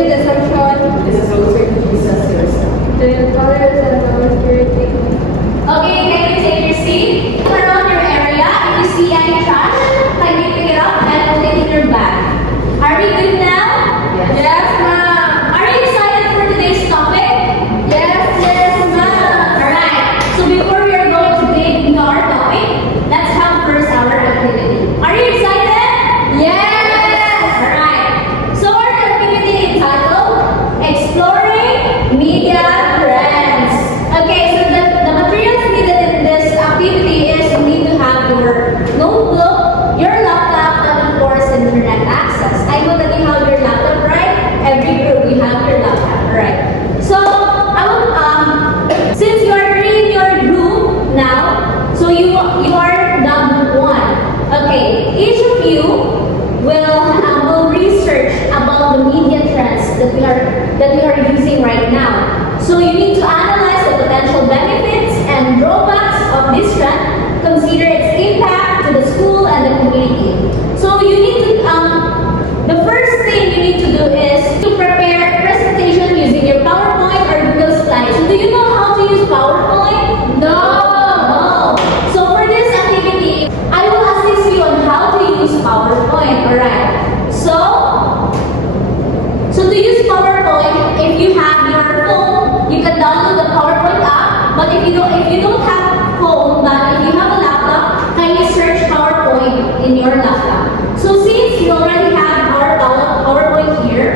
review the section. This is also serious. The colors and the security. Okay, can you take your seat? Around your area, if you see any trash, kindly pick it up and put it in your bag. Are we good now? Yes, ma'am. Are you excited for today's topic? Yes, ma'am. Alright, so before we are going to dig into our topic, let's have first our activity. Are you excited? Yes. Alright, so our activity is entitled Exploring Media Trends. Okay, so the materials needed in this activity is you need to have your notebook, your laptop, and of course internet access. I know that you have your laptop, right? Every group you have your laptop, right? So since you are in your group now, so you are the group one. Okay, each of you will research about the media trends that we are using right now. So you need to analyze the potential benefits and drawbacks of this trend, consider its impact to the school and the community. So you need to the first thing you need to do is to prepare a presentation using your PowerPoint or Google Slides. So do you know how to use PowerPoint? No. So for this activity, I will assist you on how to use PowerPoint. Alright. So to use PowerPoint, if you have your phone, you can download the PowerPoint app. But if you don't have phone, but if you have a laptop, kindly search PowerPoint in your laptop. So since you already have our PowerPoint here,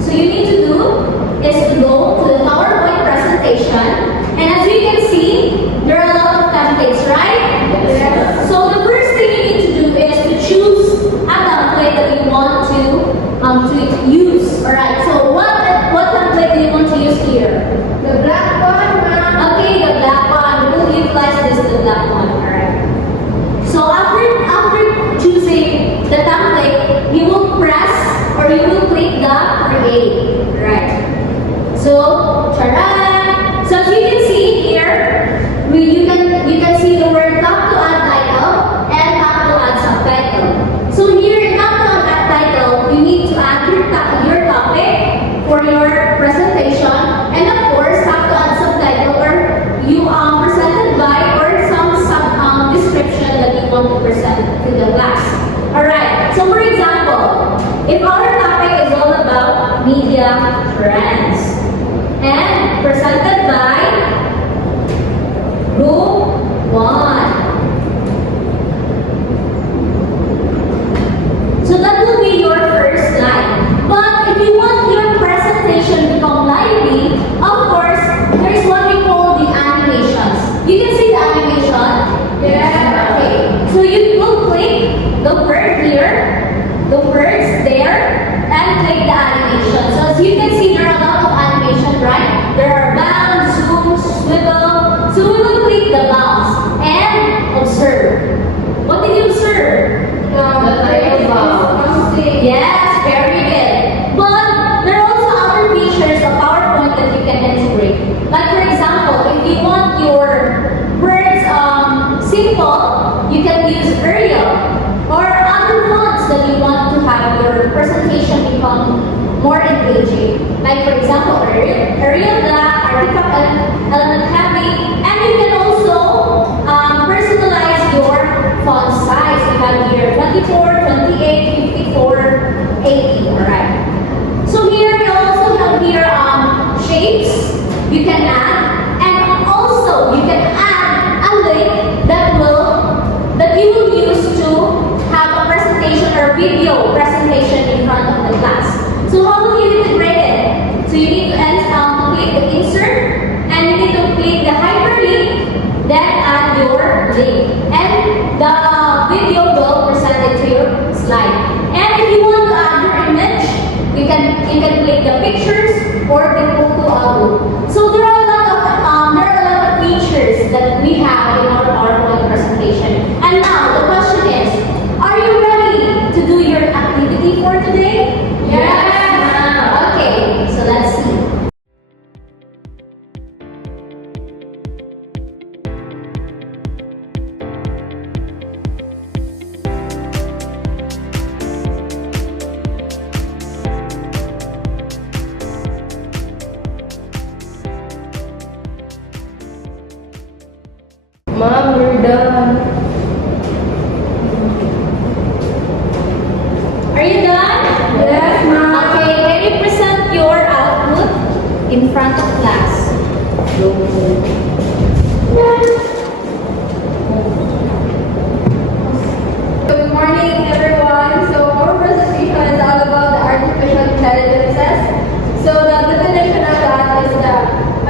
so you need to do is to go to the PowerPoint presentation. And as you can see, there are a lot of templates, right? Yes. So the first thing you need to do is to choose a template that you want to use. Alright, so what template do you want to use here? The black one, ma'am. Okay, the black one. We will utilize the black one. Alright. So after choosing the template, you will press or you will click the create. Right. So, charan. So as you can see here, you can see the word tap to add title and tap to add subtitle. So here in tap to add title, you need to add your topic for your presentation, and of course tap to add subtitle or you presented by or some description that you want to present to the class. Alright, so for example, if our topic is all about media trends and presented by Group 1. So that will be your first slide. But if you want your presentation to become lively, of course, there is what we call the animations. You can see the animation? Yeah. Okay. So you will click the word here, the words there, and click the animation. So as you can see, there are a lot of animation, right? There are bounce, zoom, swivel. So we will click the bounce and observe. What did you observe? Yes, very good. But there are also other features of PowerPoint that you can integrate. Like for example, if you want your words simple, you can use Arial or other fonts that you want to have your presentation become more engaging. Like for example, Arial Black, Artifact Element Heavy, and you can also personalize your font size. You have here 24, 28, 54, 80. Alright. So here we also have here shapes you can add, and also you can add a link that you will use to have a presentation or video presentation in front of the class. So how will you integrate it? So you need to click the insert, and you need to click the hyperlink Mom, we're done. Are you done? Yes, ma'am. Okay, can you present your output in front of class? Good morning, everyone. So our presentation is all about the artificial intelligences. So the definition of that is the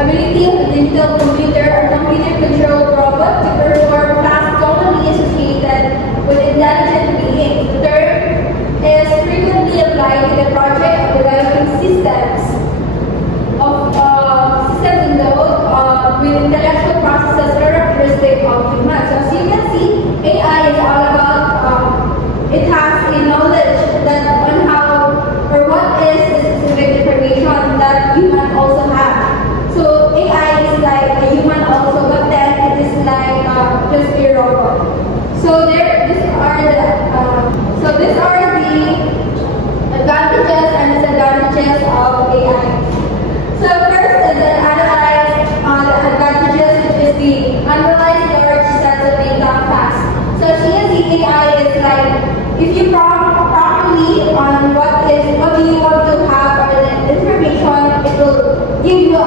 ability of a digital computer or computer-controlled robot to perform tasks commonly associated with intelligent beings. The term is frequently applied to the project of developing systems in the world with intellectual processes characteristic of humans. So as you can see, AI is all about it has a knowledge that on how or what is the specific information that human also have. So AI is like a human also, but then it is like just a robot. So these are the advantages and disadvantages of AI. So first is the analyze the advantages, which is the analyze large sets of data fast. So as you can see, AI is like if you prompt properly on what do you want to have or the information, it will give you a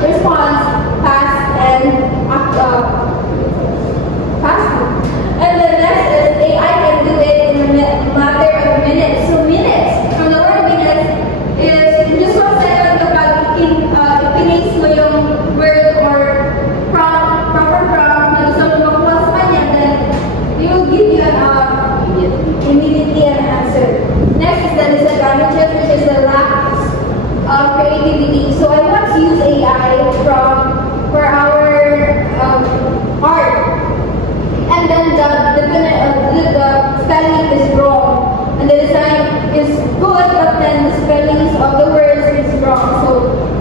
response fast and fast. And the next is AI can do it in a matter of minutes. So minutes, from the word minutes, is just 1 second kapag ipinits mo yung word or proper prompt na gusto mo makuha sa kanya, then it will give you immediately an answer. Next is the disadvantages, which is the lack of creativity. So I want to use AI for our art. And then the spelling is wrong. And the design is good, but then the spellings of the words is wrong. So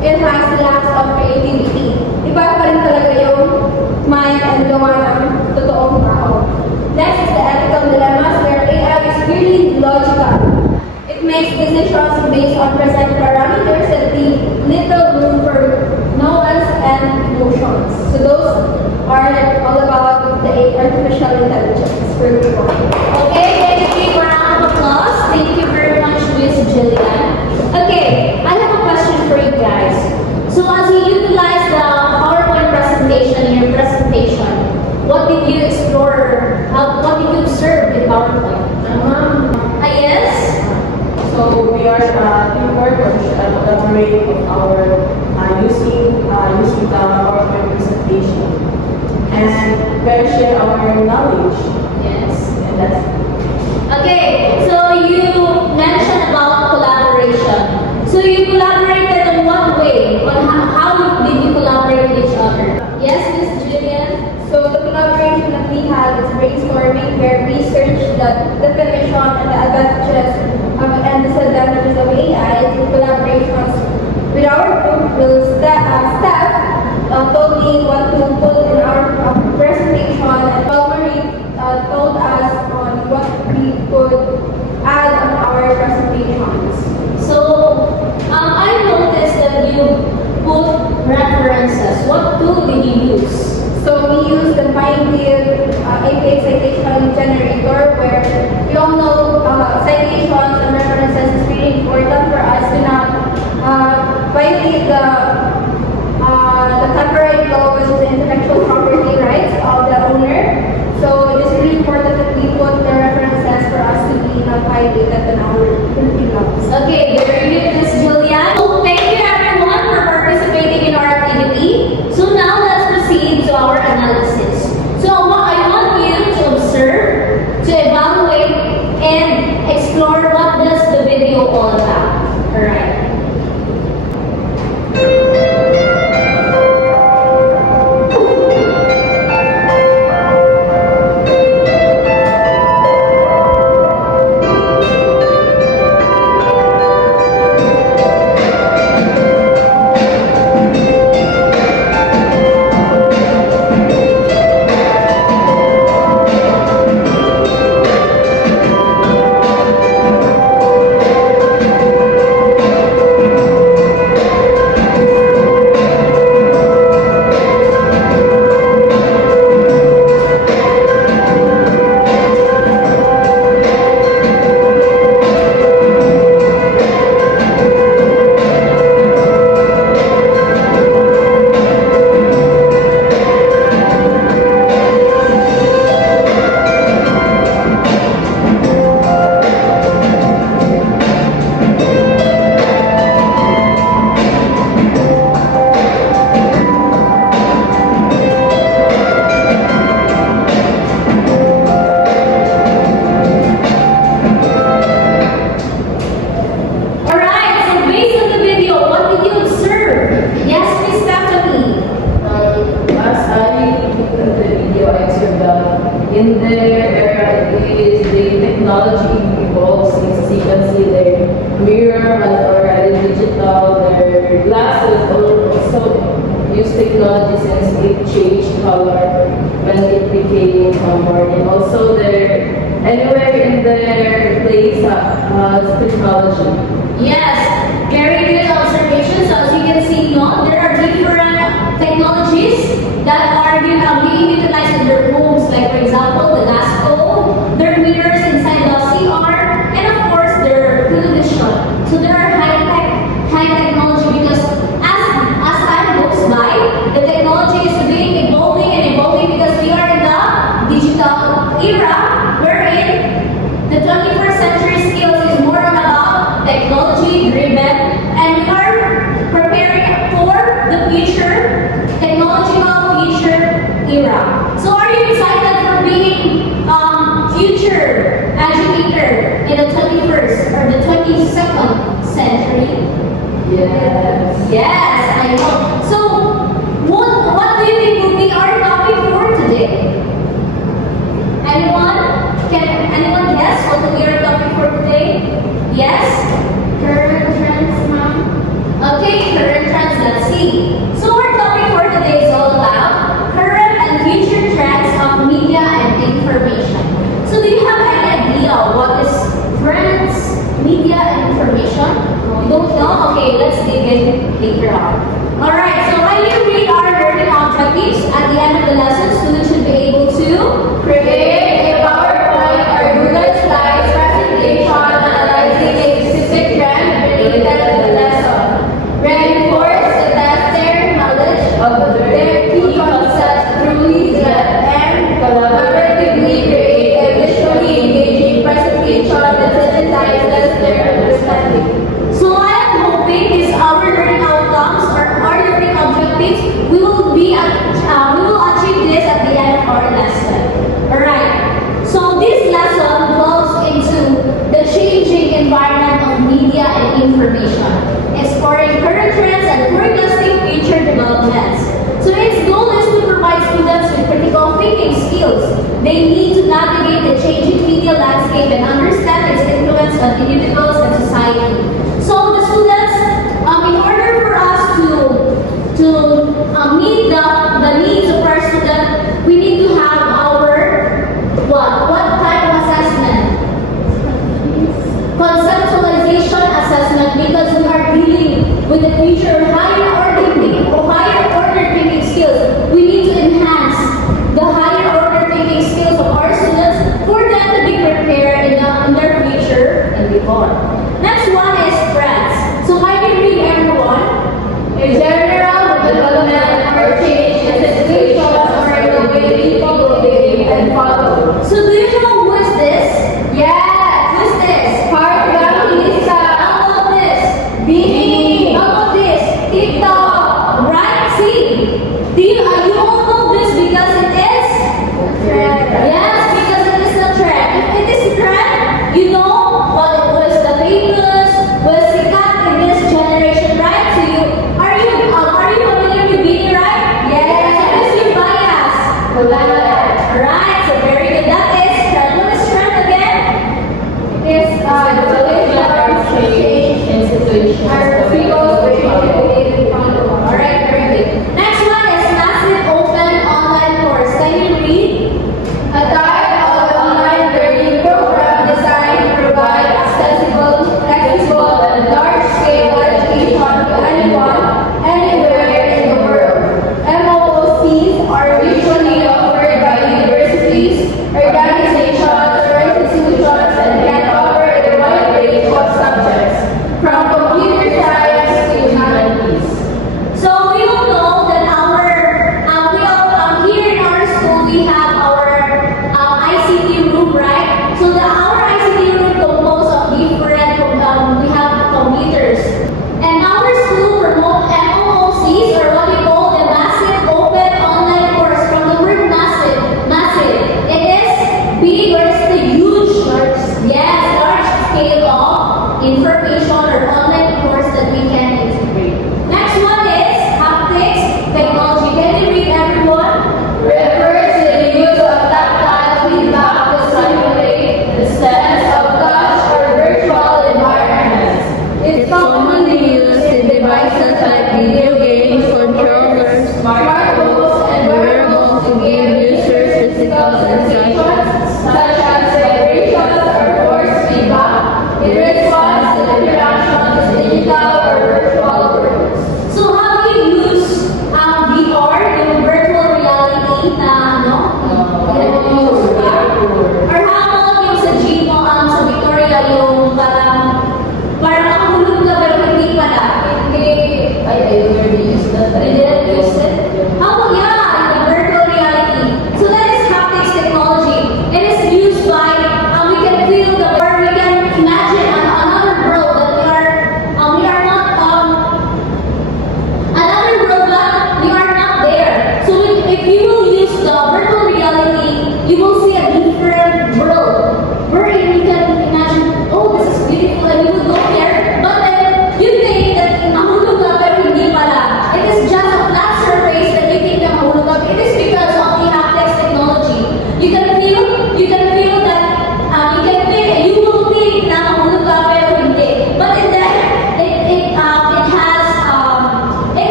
it has lots of creativity. Iba pa rin talaga yung mind and gawa ng totoong tao. Next is the ethical dilemmas, where AI is purely logical. It makes decisions based on present parameters and leave little room for nuance and emotions. So those are all about the artificial intelligence for people. Okay, can you give a round of applause? Thank you very much, Miss Jillian. Okay, I have a question for you guys. So as you utilize the PowerPoint presentation in your presentation, what did you explore? What did you observe in PowerPoint? Yes? So we are teamwork or collaborate of our using the PowerPoint presentation and better share our knowledge. Yes. And that's Okay, so you mentioned about collaboration. So you collaborated in what way? How did you collaborate with each other? Yes, Miss Jillian? So the collaboration that we had is brainstorming, where we searched the definition and the advantages and disadvantages of AI through collaborations with our group. The staff told me what to put in our presentation, and Marie told us on what we could add on our presentations. So, I noticed that you put references. What tool did you use? So we use the MindWheel API citation generator, where we all know citations and references is really important for us to not violate the copyright law, which is the intellectual property rights of the owner. So it is really important that we put the references for us to be not violated in our laws. Okay, very good, Miss Julian. So, thank you everyone for participating in our activity. So now let's proceed to our analysis. So I want you to observe, to evaluate, and explore what does the video all about. Alright. in their era is the technology evolves. As you can see, their mirror has already digital, their glasses also use technology since it changed color when it became morning. Also, their anywhere in their place has technology. Yes, very good observation. So as you can see, no, there are different technologies that are being utilized in their homes. Like for example, the gas stove, their mirrors inside the CR, and of course their television. So there are high technology because as time goes by, the technology is being evolving because we are in the digital era wherein the 21st century skills is more on about technology driven, and we are preparing for the future technological future era. So are you excited for being future educator in the 21st or the 22nd century? Yes. Yes, I know. So what do you think will be our topic for today? Anyone? Can anyone guess what will be our topic for today? Yes? Current trends, ma'am? Okay, current trends, let's see. So our topic for today is all about current and future trends of media and information. So do you have any idea what is trends, media, and information? You don't know? Okay, let's dig in later on. Alright, so when you read our learning objectives, at the end of the lesson, students should be able to create a PowerPoint or Google Slides presentation analyzing a specific trend related to the lesson. Reinforce the test their knowledge of their key concepts through reason and collaboratively create a visually engaging presentation that synthesizes their understanding. So I am hoping these our learning outcomes or our learning objectives we will achieve this at the end of our lesson. Alright. So this lesson delves into the changing environment of media and information, exploring current trends and forecasting future developments. So its goal is to provide students with critical thinking skills. They need to navigate the changing media landscape and understand its influence on individuals and society. So the students, in order for us to meet the needs of our student, we need to have our what type of assessment? Conceptualization assessment, because we are dealing with the future higher order thinking skills. We need to enhance the higher order thinking skills of our students for them to be prepared in their future and beyond. Next one is trends. So I can read everyone. A general development or change in situations or in the way people behave and follow. So do you know who is this? Yes, who is this? Park Lisa. How about this? Bini. How about this? TikTok. Right? See? You all know this because it is? Yes, because it is a trend. If it is a trend, you know what it was the famous, was the cat in this generation, right? So are you familiar with Bini, right? Yes. What is your bias? Right, so very good. That is trend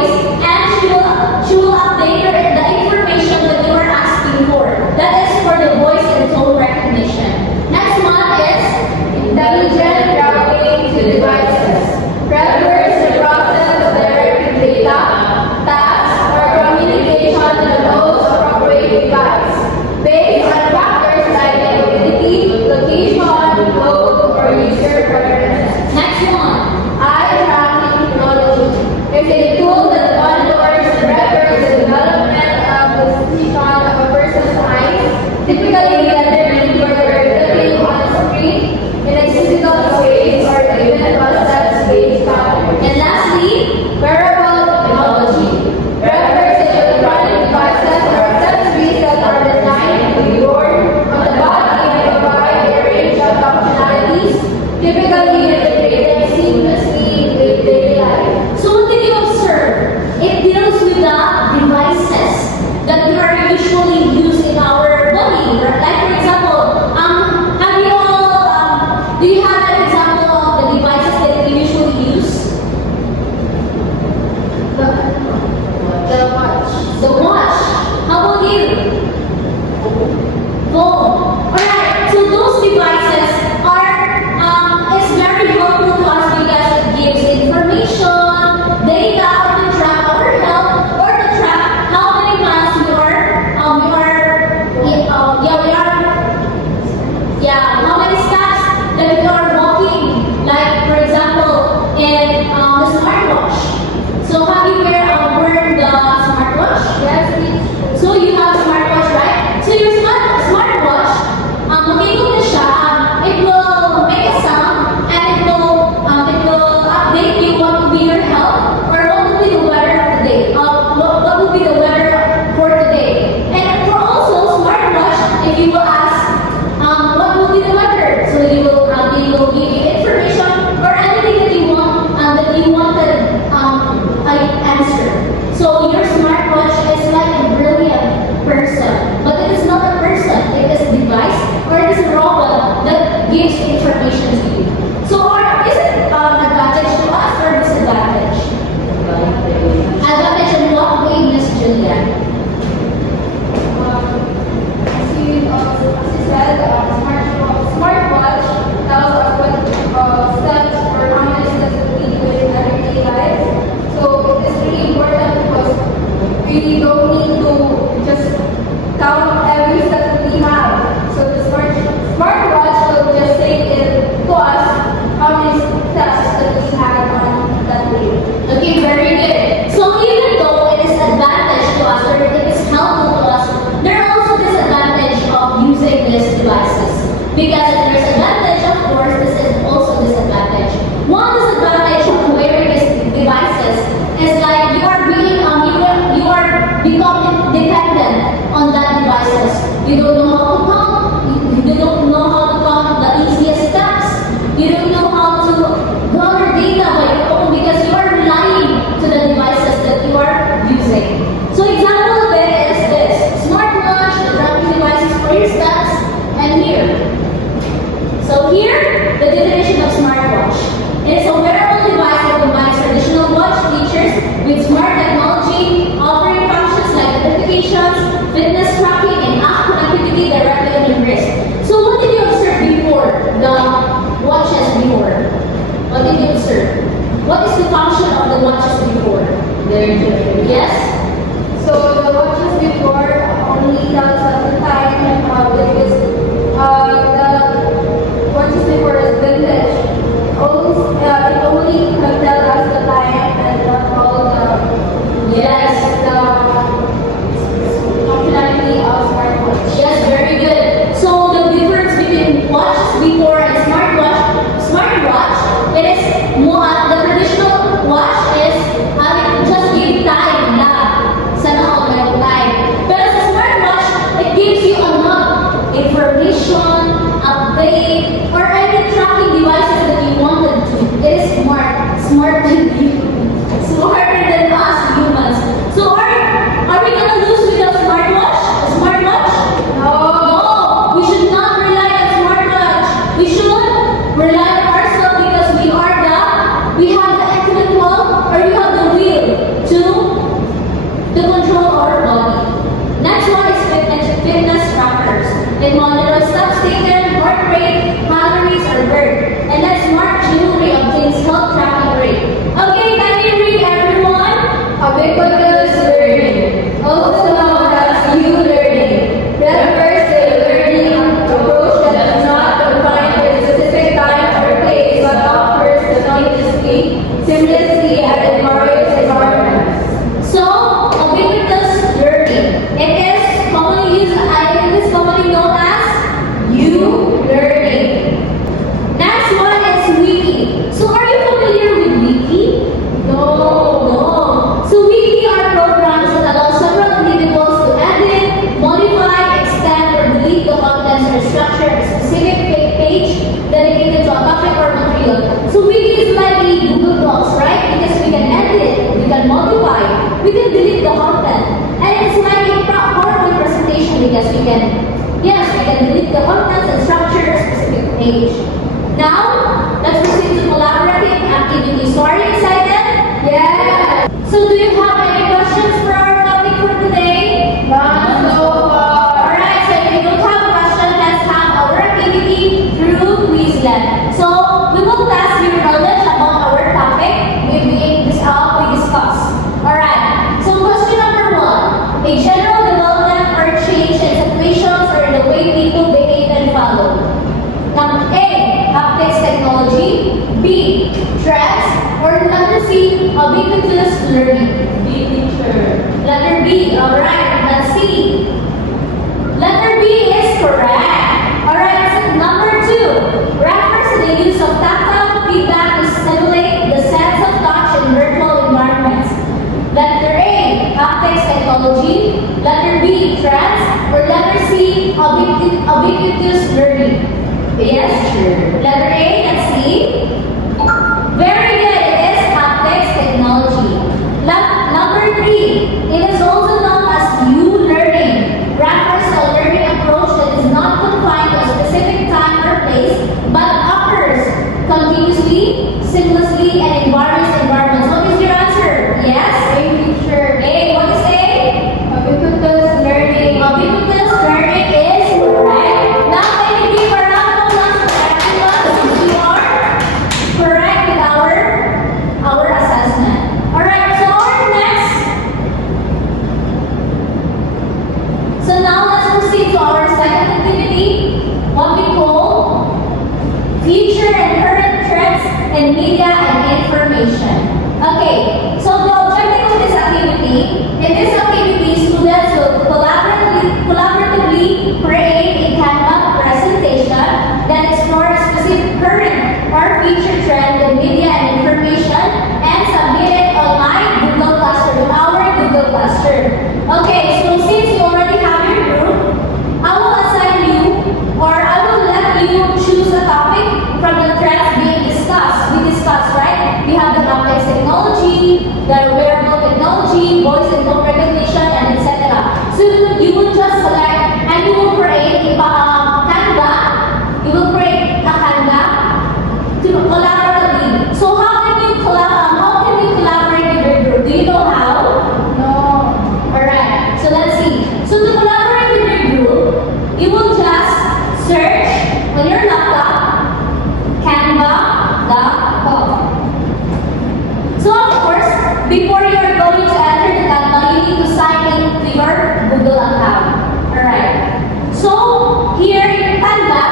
voice, and she will update the information that you are asking for. That is for the voice and tone recognition. Next one is Intelligent routing to devices. Refers to the process of directing data, tasks, or communication to the most appropriate device, based on factors like availability, location, load, or user preferences. next one. Eye tracking technology is a tool that monitors and records the development of the position of a person's eyes, typically determined whether they're looking on a screen in a physical space or even a set space pattern. And lastly, Wearable technology refers to electronic devices or accessories that are designed to be worn on the body and provide a range of functionalities, typically integrated seamlessly with daily life. so what did you observe? It deals with the devices that we are usually used in our body. Like for example, have you all, do you have an example of the devices that you usually use? The watch. The watch. How about you? Phone. Alright, so those devices is very helpful to us because it gives information, data, or to track our health, or to track how many miles how many steps that we are walking. Like for example, in the smartwatch. So have you wear the smartwatch? Yes, So you have a smartwatch, right? So your smartwatch, mag-ikot na siya, it will make a sound, and it will update you what will be your health, or what will be the weather of the day, what will be the weather for today. And for also smartwatch, if you will ask, what will be the weather, so they will give you information or anything that you want, that you wanted answer. So your smartwatch is like a brilliant person, but it is not a person. It is a device or it is a robot that gives information to you. So is it advantage to us or disadvantage? Advantage in what way, Miss Julia? as you said, smartwatch tells us what steps or how many steps we do in everyday life. So it is really important because we don't need to just count every step that we have. So the smartwatch will just say to us how many steps that we have on that day. Okay, very good. So even though it is advantage to us or it is helpful to us, there are also disadvantage of using these devices. Because if there's advantage, of course, this is also disadvantage. One disadvantage of wearing these devices is like you are becoming dependent on that devices. You don't know how to count. You don't know how to count the easiest steps. You don't know how to gather data by your own because you are relying to the devices that you are using. So example of it is this: smartwatch, the tracking devices for your steps, and here. So here, the definition of smartwatch. It is a wearable device that combines traditional watch features with smart technology, offering functions like notifications, fitness tracking, and app connectivity directly on your wrist. So what did you observe before the watches before? What did you observe? What is the function of the watches before? Yes? So the watches before only tells us the time, because the watches before is vintage. It only can tell us the time and all the functionality of smartwatch. Yes, very good. So the difference between watches before and smartwatch, it is more, the traditional watch is just give time lang sa nakaw technology seamlessly and in various environments. So, ubiquitous learning. It is commonly used, it is commonly known as U-learning. Next one is Wiki. So, are you familiar with Wiki? No. So, Wiki are programs that allow several individuals to edit, modify, extend, or delete the contents or structure of a specific page dedicated to a topic or material. So, Wiki is like the Google Docs, right? Because we can edit, we can modify, we can delete the content. And it's like a PowerPoint presentation because we can delete the contents and structure a specific page. Now, let's proceed to collaborative activities. So, are you excited? Yeah. So, do you have any questions for our topic for today? None so far. Alright, so if you don't have a question, let's have our activity through Quizlet. So, we will test your knowledge about our topic we discussed. Alright, so question number 1. A general development or change in situations or in the way people behave and follow. Number A, haptics technology. B, trends. Or letter C, ubiquitous learning. B, teacher. Letter B, alright. Let's see. Letter B is correct. Alright, so number 2. Refers to the use of tactile feedback to stimulate the sense of touch in virtual environments. Letter A, haptics technology. Letter B, trends. Or letter C, ubiquitous learning. Yes? Letter A, let's see. Very good, it is haptics technology. Number 3, it is also known as U-learning. Refers to a learning approach that is not confined to a specific time or place, but occurs continuously, seamlessly, and in various environments. What is your answer? Yes? A, teacher. A, what is A? Ubiquitous learning. Ubiquitous learning is correct. Now, can you give a round of applause for everyone since you are correct with our assessment. Alright, so our next. So now let's proceed to our second activity, what we call future and current trends in media and information. Okay, so the objective of this activity, in this activity, students will collaboratively create a Canva presentation that explores specific current or future trend in media and information and submit it online Google Classroom, our Google Classroom. Okay, so since you already have your group, I will assign you or I will let you choose a topic from the trends being discussed. We discussed, right? We have the haptics technology, the wearable technology, voice and tone recognition, and etc. So you will just select and you will create a Canva. You will create a Canva to collaboratively. So how can you collaborate with your group? Do you know how? No. Alright, so let's see. So to collaborate with your group, you will just search on your laptop canva.com. So of course, before you are going to enter the Canva, you need to sign in to your Google account. Alright. So here in Canva,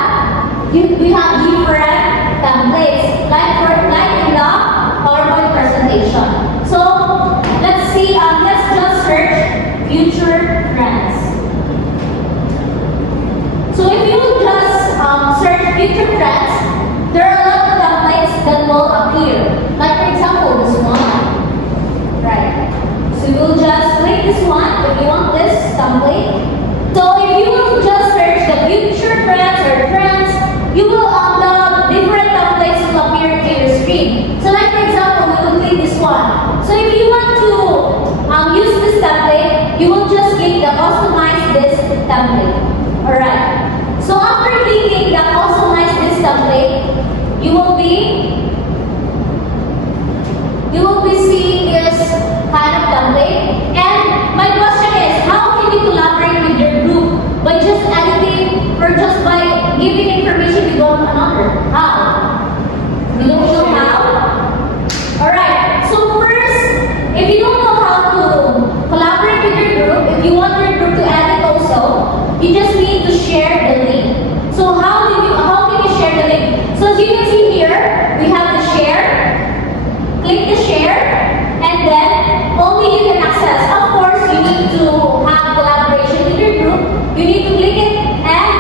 we have different templates like in the PowerPoint presentation. So let's see, let's just search future trends. So if you just search future trends, there are a lot of templates that will appear. Like for example, this one. Right. So we'll just click this one if you want this template. So if you will just search the future trends or trends, you will the different templates will appear to your screen. So like for example, we will click this one. So if you want to use this template, you will just click the customize this template. Alright. So after clicking the customize this template, you will be seeing this kind of template. And my question is, how can you collaborate click the share, and then only you can access. Of course, you need to have collaboration with your group. You need to click it, and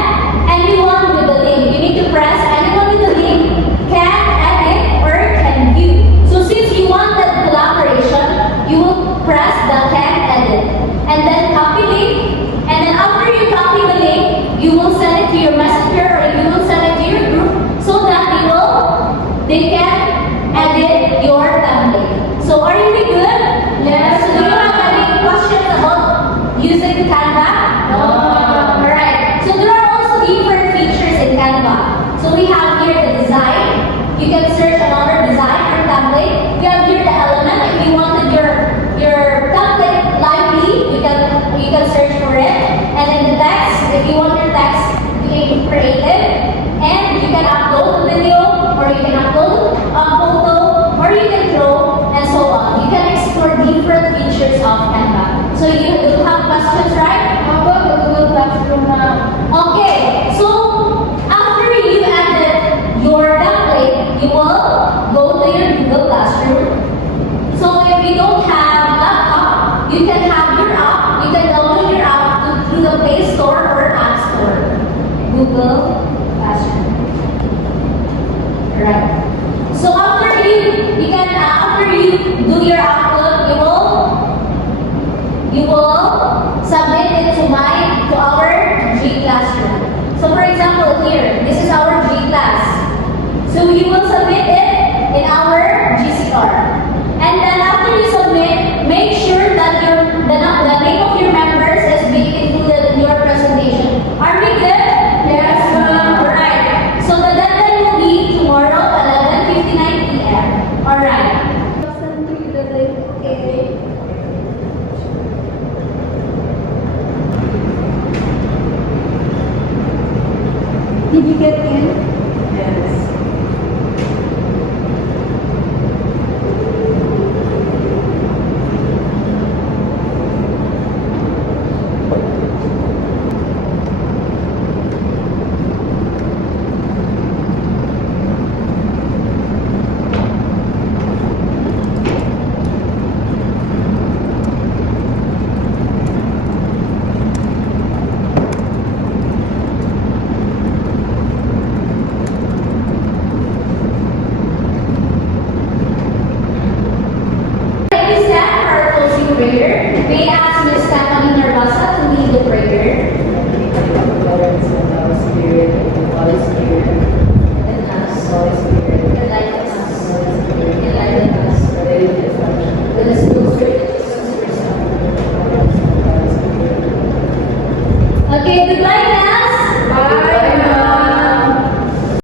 anyone with the link, you need to press anyone with the link can edit or can view. So since you wanted collaboration, you will press the can edit, and then copy link, and then after you copy the link, you will send it to your messenger or you will send it to your group so that they can edit your template. So are you really good? Yes. So do you have any questions about using Canva? No. Alright. So there are also different features in Canva. So we have here the design. You can search another design or template. We have here the element. If you wanted your template lively, you can search for it. And then the text, if you want your text to be creative, and you can upload a video, or you can upload a photo, or you can draw, and so on. You can explore different features of Canva. So you do have questions, right? How about the Google Classroom now? Okay, so after you edit your template, you will go to your Google Classroom. So if you don't have laptop, you can have your app. You can download your app through the Play Store or App Store. Google Classroom. Right. So after you do your upload, you will submit it to our G Classroom. So for example here, this is our G class. So you will submit it in our GCR. And then after you submit, make sure that the name of your members is being included in your presentation. Are we good? Yes, ma'am. Alright. So the deadline will be tomorrow, 11:59 p.m. Alright. Send to you the link, okay? Did you get in?